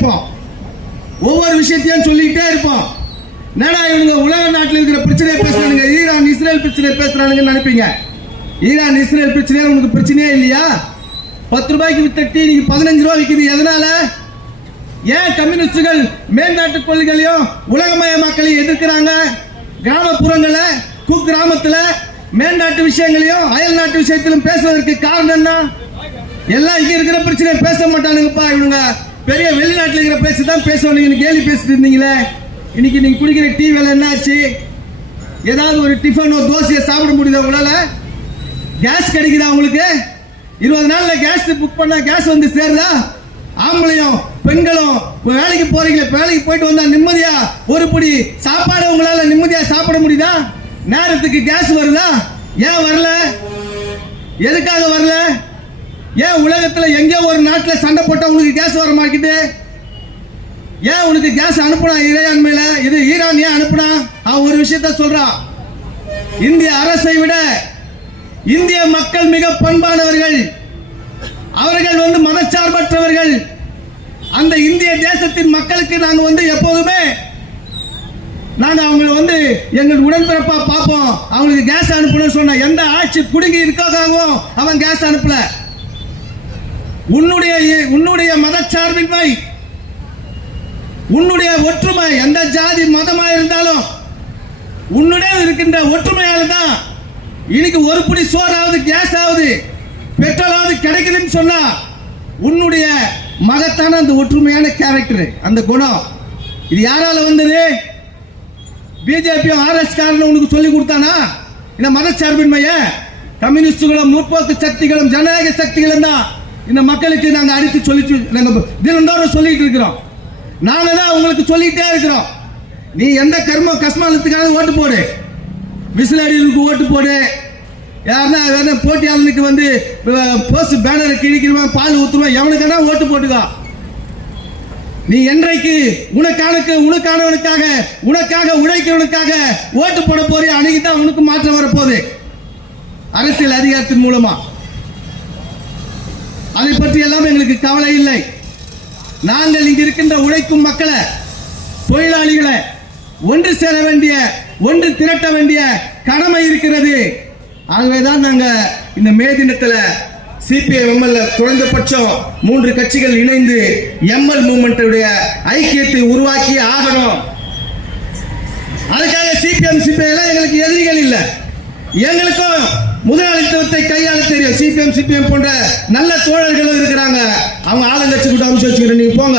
இருப்போம், ஒவ்வொரு விஷயத்தையும் சொல்லிட்டே இருப்போம். என்னடா இவங்க உலக நாட்டில் இருக்கிற பிரச்சனையை பேசுறானுங்க, ஈரான் இஸ்ரேல் பிரச்சனை பேசுறானுங்கன்னு நினைப்பீங்க. ஈரான் இஸ்ரேல் பிரச்சனையே உங்களுக்கு பிரச்சனையே இல்லையா? 10 ரூபாய்க்கு வித்த டீ நீங்க 15 ரூபாய் விற்குது. எதனால? ஏன் கம்யூனிஸ்டுகள் மேல்நாட்டு கொள்கைகளையும் உலகமயமாக்களையும் எதிர்க்கிறாங்க? கிராமப்புறங்கள குக்கிராமத்துல மேல்நாட்டு விஷயங்களையும் அயல் நாட்டு விஷயத்திலும் பேசுவதற்கு காரணம் என்ன? எல்லாம் இங்க இருக்கிற பிரச்சனை பேச மாட்டானுங்கப்பா. இவங்க பெரிய வெளிநாட்டில் இருக்கிற பேச்சு தான் பேசுவானுங்க. கேலி பேசிட்டு இருந்தீங்களே, இன்னைக்கு நீங்க குடிக்கிற டீ விலை என்ன ஆச்சு? ஏதாவது ஒரு டிஃபனோ தோசையை சாப்பிட முடியுதா உங்களால? கேஸ் கிடைக்குதா உங்களுக்கு? 20 நாள்ல கேஸ் புக் பண்ணா கேஸ் வந்து சேருதா? ஆம்பளையும் பெண்களும் வேலைக்கு போறீங்க, வேலைக்கு போயிட்டு வந்தா நிம்மதியா ஒரு படி சாப்பாடு உங்களால நிம்மதியா சாப்பிட முடியுதா? நேரத்துக்கு கேஸ் வருதா? ஏன் வரல? எதுக்காக வரல? ஏன் உலகத்துல எங்க ஒரு நாட்டில் சண்டை போட்டா உனக்கு கேஸ் வர மாட்டேங்குது? ஏன் உனக்கு கேஸ் அனுப்புனா இறையாண்மையில? இது ஈரான் ஏன் அனுப்புனா? அவன் ஒரு விஷயத்த சொல்றான், இந்திய அரசை விட இந்திய மக்கள் மிக பண்பானவர்கள், அவர்கள் மதச்சார்பற்றவர்கள். அந்த இந்திய தேசத்தின் மக்களுக்கு நாங்க எப்போதுமே நாங்க அவங்களை எங்கள் உடன்பிறப்பா பார்ப்போம். அவங்களுக்கு கேஸ் அனுப்பணும்னு சொன்ன எந்த ஆட்சி புடுங்கி இருக்காகவும் அவன் கேஸ் அனுப்பல. உன்னுடைய மதச்சார்பின்மை, உன்னுடைய ஒற்றுமை, எந்த ஜாதி மதமா இருந்தாலும் உன்னுடைய இருக்கின்ற ஒற்றுமையால தான் இன்னைக்கு ஒரு புடி சோறாவது கேஸ் ஆகுது பெட்ரோலாவது கிடைக்குதுன்னு சொன்னா உன்னுடைய மகத்தான அந்த ஒற்றுமையான கேரக்டர், அந்த குணம். இது யாரால வந்தது? பிஜேபியும் ஆர்எஸ் காரனும் உனக்கு சொல்லி கொடுத்தானா இந்த மதச்சார்பின்மைய? கம்யூனிஸ்டுகளும் முற்போக்கு சக்திகளும் ஜனநாயக சக்திகளும் தான் இந்த மக்களுக்கு நாங்க அடித்து சொல்லி தினந்தோறும் சொல்லிட்டு இருக்கிறோம். நாங்க தான் உங்களுக்கு சொல்லிட்டே இருக்கிறோம். நீ எந்த கர்ம கஸ்மாலத்துக்காக ஓட்டு போடு, விசிலடிகளுக்கு ஓட்டு போடு, யாருன்னா போட்டியாளனுக்கு போஸ்ட் பேனரை கிழிக்கிறவன் பால் ஊத்துருவான், எவனுக்கான ஓட்டு போட்டுக்கோ. நீ என்றைக்கு உனக்கானவனுக்காக உனக்காக உழைக்கிறவனுக்காக ஓட்டு போட போறிய அன்னைக்கு தான் உனக்கு மாற்றம் வரப்போகுது அரசியல் அதிகாரத்தின் மூலமா. அதை பற்றி எல்லாம் எங்களுக்கு கவலை இல்லை. நாங்கள் இங்க இருக்கின்ற உழைக்கும் மக்களை, தொழிலாளிகளை ஒன்று சேர வேண்டிய, ஒன்று திரட்ட வேண்டிய கடமை இருக்கிறது. ஆகவேதான் நாங்க இந்த மே தினத்துல சிபிஎம் எம்எல் குறைந்தபட்சம் 3 கட்சிகள் இணைந்து எம்எல் மூவ்மெண்ட் ஐக்கியத்தை உருவாக்கி ஆகணும். அதுக்காக சிபிஎம் எங்களுக்கு எதிரிகள் இல்லை. எங்களுக்கும் முதலாளித்துவத்தை கையாள தெரியும். சிபிஎம் போன்ற நல்ல தோழர்களும் இருக்கிறாங்க. அவங்க ஆளுங்கட்சி கூட அமைச்சு வச்சுக்கிறேன், நீங்க போங்க.